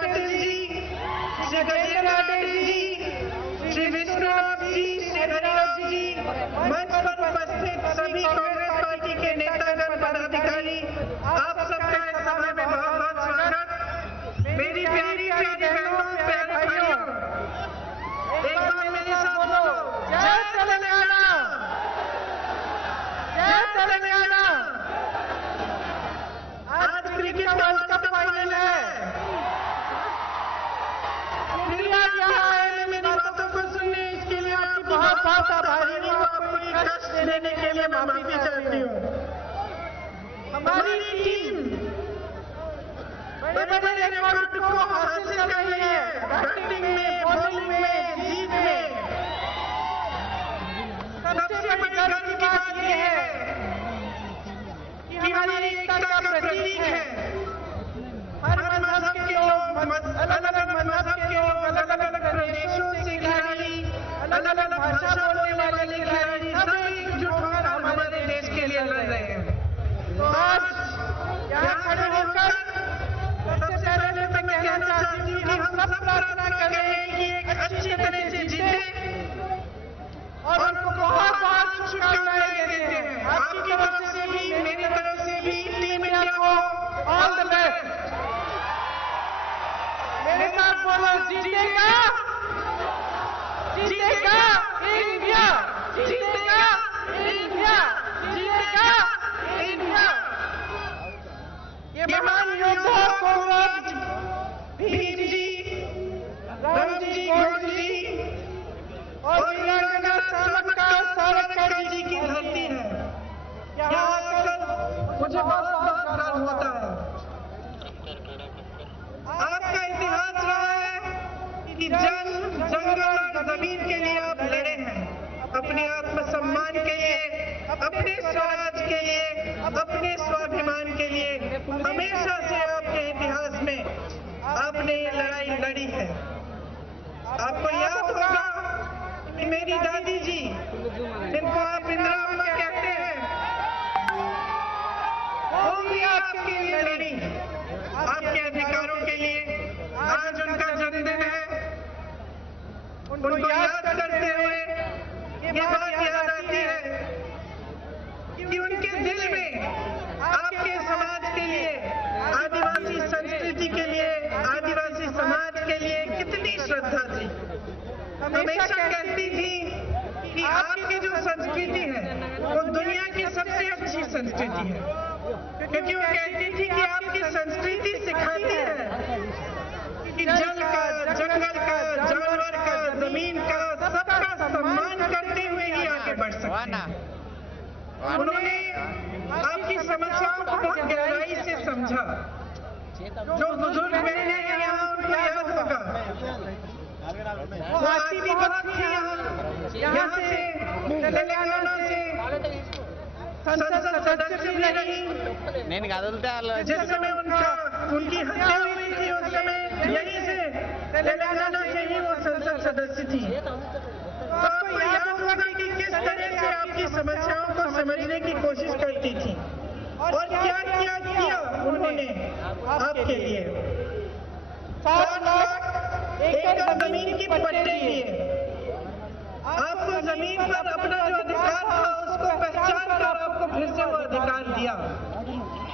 पाटिल जी, श्री गजेंद्र पाटिल जी, श्री विष्णुनाथ जी, श्री हरिराज जी, मंच पर उपस्थित सभी कांग्रेस पार्टी के नेतागण पदाधिकारी, आप सबका इस सभा में बहुत बहुत स्वागत। मेरी प्यारी प्यारी बहनों, प्यारे भाइयों, एक बार मेरे साथ बोलो, जय तेलंगाना, जय तेलंगाना। आज क्रिकेट वर्ल्ड कप फाइनल है। फिर आप यहाँ आए मेरी बातों को सुनने, इसके लिए आपकी बहुत बहुत आभारी हूँ। आपको ये कष्ट देने के लिए मैं माफी चाहती हूँ। हमारी टीम बड़े बड़े रिकॉर्ड को हासिल कर रही है, बैटिंग में, बॉलिंग में, जीत में। सबसे बड़ी गर्व की बात यह है कि हमारी एकता का प्रतीक है। हर मजहब के लोग, अलग अलग मजहब के लोग, अलग अलग प्रदेशों से खिलाड़ी, अलग अलग भाषा बोलने वाले खिलाड़ी सब एकजुट होकर हमारे देश के लिए लड़ रहे हैं। तो आज यहाँ खड़े होकर सबसे पहले मैं कहना चाहती हूँ कि हम सब प्रार्थना कर रहे हैं कि एक अच्छी तरह से जीते और उनको बहुत बहुत शुभकामनाएं देते हैं। आपकी तरफ से भी, मेरी तरफ से भी टीम इंडिया को ऑल द बेस्ट। मेरे साथ बोलो, जीतेगा, जीतेगा इंडिया, जीतेगा इंडिया, जीतेगा इंडिया। ये महान योद्धा कॉमरेड भीम जी, रामजी गोंड जी और वीरांगना सावरकर जी की धरती है। यहाँ आकर मुझे बहुत गर्व होता है। आपका इतिहास रहा है कि जंग, जंगल और जमीन के लिए आप लड़े हैं, अपने आत्मसम्मान के लिए, अपने स्वराज के लिए, अपने स्वाभिमान के लिए। हमेशा से आपके इतिहास में आपने ये लड़ाई लड़ी है। आपको याद होगा कि मेरी दादी जी, जिनको आप इंदिरा अम्मा कहते हैं, वो भी आपके लिए लड़ी, आपके अधिकारों के लिए। आज उनका जन्मदिन है, उनको याद करते हुए ये बात याद आती है कि उनके दिल में आपके समाज के लिए, आदिवासी संस्कृति के लिए, आदिवासी समाज के लिए कितनी श्रद्धा थी। हमेशा कहती थी कि आपकी जो संस्कृति है वो दुनिया की सबसे अच्छी संस्कृति है, क्योंकि वो कहती थी कि आपकी संस्कृति सिखाती है कि जल का, जंगल का, जानवर का, जमीन का, सबका सम्मान करते हुए ही आगे बढ़ सकते हैं। उन्होंने आपकी समस्याओं को बहुत गहराई से समझा। जो बुजुर्ग बैठे हैं यहाँ, उनको याद होगा वो आती भी बहुत थी यहाँ से, तेलंगाना से संसद सदस्य भी रही। जिस समय उनकी हत्या हुई थी, उस समय यहीं से, तेलंगाना से ही वो संसद सदस्य थी। तो आपको याद होगा कि किस तरह से आपकी समस्याओं को समझने की कोशिश करती थी और क्या क्या किया उन्होंने आपके लिए। 7 लाख एकड़ जमीन की पट्टे दिए, आपको जमीन पर अपना जो अधिकार था उसको पहचान कर आपको फिर से वो अधिकार दिया।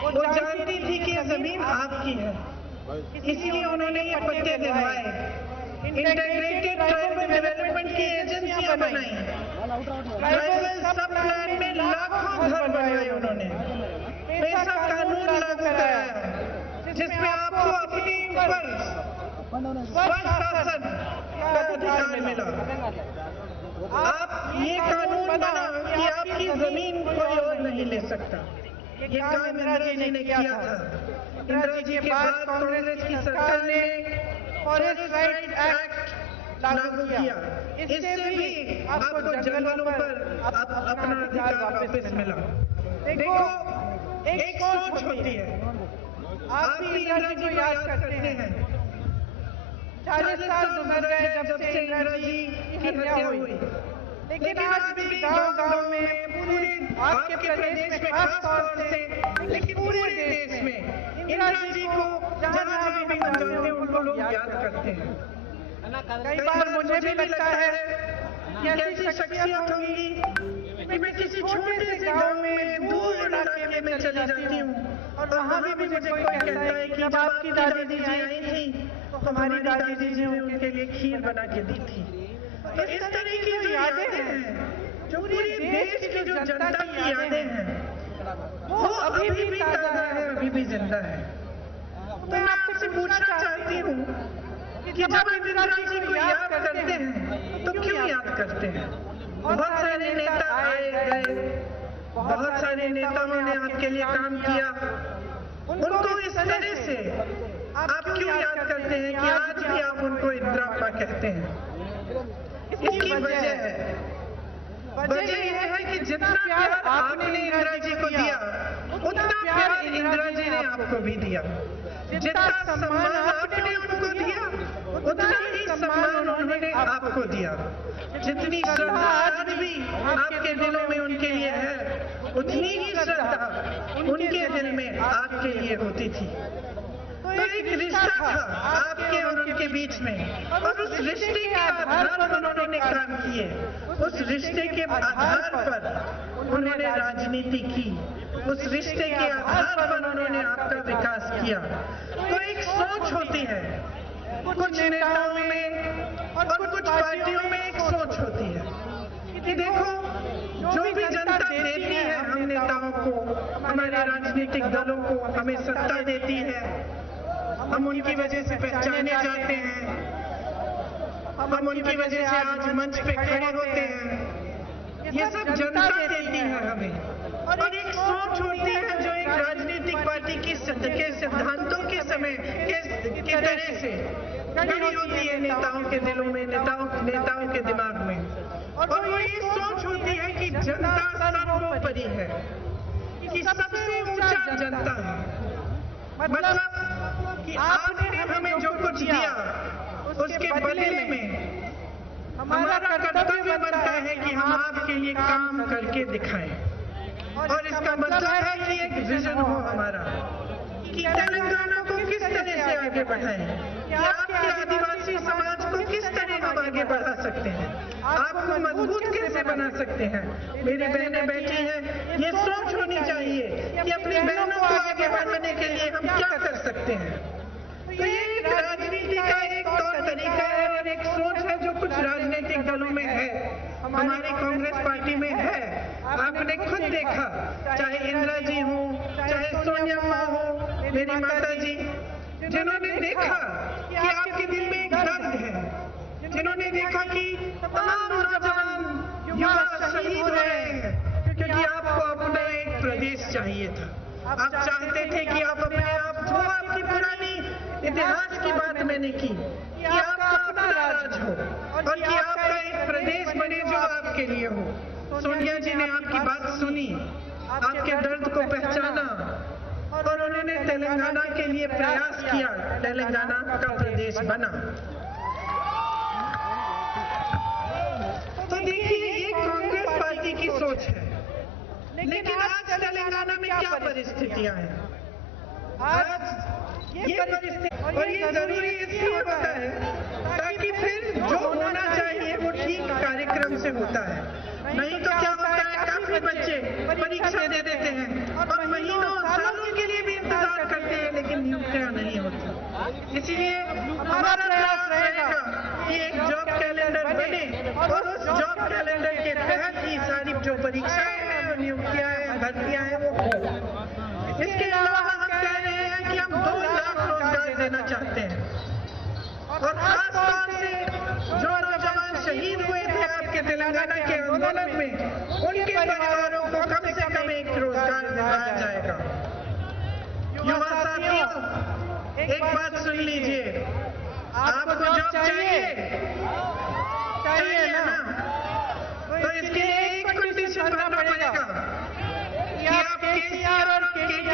वो जानती थी कि ये जमीन आपकी है, इसीलिए उन्होंने ये पट्टे दिलवाए। इंटीग्रेटेड ट्राइबल डेवलपमेंट की एजेंसियां बनाई, ट्राइबल सब प्लान में लाखों घर बनाए उन्होंने, ऐसा कानून लागू कराया जिसमें आपको अपने ऊपर स्वशासन का अधिकार मिला। आप ये कानून बना कि आपकी जमीन कोई और नहीं ले सकता। ये काम इंदिरा जी ने किया था। इंदिरा जी के बाद कांग्रेस की सरकार ने फॉरेस्ट राइट एक्ट लागू किया। इससे भी आपको जंगलों पर अपना अधिकार वापस मिला। देखो, एक सोच होती है। आप भी इंदिरा जी को याद करते हैं। 40 साल गुजर गए जब से इंदिरा जी की हत्या हुई। लेकिन आज भी गांव-गांव में पूरे आपके प्रदेश में खास तौर से, लेकिन पूरे देश में इंदिरा जी को जहाँ भी जाते हैं उनको लोग याद करते हैं। कई बार मुझे भी लगता है कि ऐसी शख्सियत होंगी कि मैं किसी छोटे से गांव में दूर इलाके में चली जाती हूँ और वहाँ भी मुझे कोई कहता है कि जब आपकी दादी जी आई थी तो हमारी दादी जी ने उनके लिए खीर बना के दी थी। तो इस तरह की जो यादें हैं, जो पूरे देश की जो जनता की यादें हैं, वो अभी भी ताजा है, अभी भी जिंदा है। तो मैं आपसे पूछना चाहती हूँ कि जब इंदिरा जी को याद करते हैं तो क्यों याद करते हैं? बहुत सारे नेता आए गए, बहुत सारे नेताओं ने आपके लिए काम किया, उनको इस तरह से आप क्यों याद करते हैं कि आज भी आप उनको इंदिरा अम्मा कहते हैं? इसकी वजह यह है कि जितना प्यार आपने इंदिरा जी को दिया, उतना प्यार इंदिरा जी ने आपको भी दिया। जितना सम्मान आपने उनको दिया, उतना ही सम्मान उन्होंने आपको दिया। जितनी श्रद्धा आज भी आपके दिलों में उनके लिए है, उतनी ही श्रद्धा उनके दिल में आपके लिए होती थी। तो एक रिश्ता था आपके और उनके बीच में, और उस रिश्ते के आधार पर उन्होंने काम किए, उस रिश्ते के आधार पर उन्होंने राजनीति की, उस रिश्ते के आधार पर उन्होंने आपका विकास किया। तो एक सोच होती है कुछ नेताओं में और कुछ पार्टियों में, एक सोच होती है कि देखो जो भी जनता देती है हम नेताओं को, हमारे राजनीतिक दलों को, हमें सत्ता देती है, हम उनकी वजह से पहचाने जाते हैं, हम उनकी वजह से आज मंच पे खड़े होते हैं। ये सब जनता देती है हमें। और एक सोच होती है जो एक राजनीतिक पार्टी के सिद्धांतों के समय के तरह से खड़ी होती है नेताओं के दिलों में, नेताओं के दिमाग में। और वो ये सोच होती है कि जनता सर्वोपरि है, कि सबसे ऊंचा जनता है। मतलब कि आपने हमें जो कुछ दिया उसके बदले में हमारा कर्तव्य बनता है कि हम आपके लिए काम करके दिखाएं। और इसका मतलब है कि एक विजन हो हमारा कि तेलंगाना को किस तरह से आगे बढ़ाएं, कि आपके आदिवासी समाज को किस तरह हम आगे बढ़ा सकते हैं, आपको मजबूत कैसे बना सकते हैं। मेरी बहनें बैठी हैं, ये सोच होनी चाहिए कि अपनी बहनों को आगे बढ़ाने के लिए हम क्या कर सकते हैं। तो ये एक राजनीति का एक तौर तरीका है और एक सोच है जो कुछ राजनीतिक दलों में है, हमारी कांग्रेस पार्टी में है। आपने खुद देखा, चाहे इंदिरा जी हो, चाहे सोनिया अम्मा हो, मेरी माता जी, जिन्होंने देखा कि आपके दिल में एक दर्द है, जिन्होंने देखा कि तमाम नौजवान युवा शहीद हो रहे हैं क्योंकि आपको अपना एक प्रदेश चाहिए था। आप चाहते थे कि आप अपने आप, जो आपकी पुरानी इतिहास की बात मैंने की, कि आपका अपना राज हो और कि आपका एक प्रदेश बने जो आपके लिए हो। सोनिया जी ने आपकी बात सुनी, आपके दर्द को पहचाना और उन्होंने तेलंगाना के लिए प्रयास किया, तेलंगाना का प्रदेश बना। तो देखिए ये कांग्रेस पार्टी की सोच है। लेकिन आज तेलंगाना में क्या परिस्थितियां हैं? आज ये परिस्थिति, और ये जरूरी इसलिए होता है ताकि फिर जो होना चाहिए वो ठीक कार्यक्रम से होता है। नहीं तो क्या होता है, काफी बच्चे परीक्षा दे देते हैं और महीनों सालों के लिए भी इंतजार करते हैं लेकिन नियुक्तियां नहीं होती। इसीलिए हमारा प्रयास रहेगा कि एक जॉब कैलेंडर बने और उस जॉब कैलेंडर के तहत ही सारी जो परीक्षाएं हैं, नियुक्तियां हैं, भर्तियां हैं वो हो। इसके अलावा हम कह रहे हैं कि हम 2 लाख रोजगार देना चाहते हैं और खास तौर से जो नौजवान शहीद हुए थे आपके तेलंगाना के आंदोलन में, उनके परिवारों को कम से कम एक रोजगार दिलाया जाएगा। युवा साथियों, एक बात सुन लीजिए, आपको जॉब चाहिए ना, तो इसके लिए एक कंडीशन मानना पड़ेगा कि आप केसीआर और केटीआर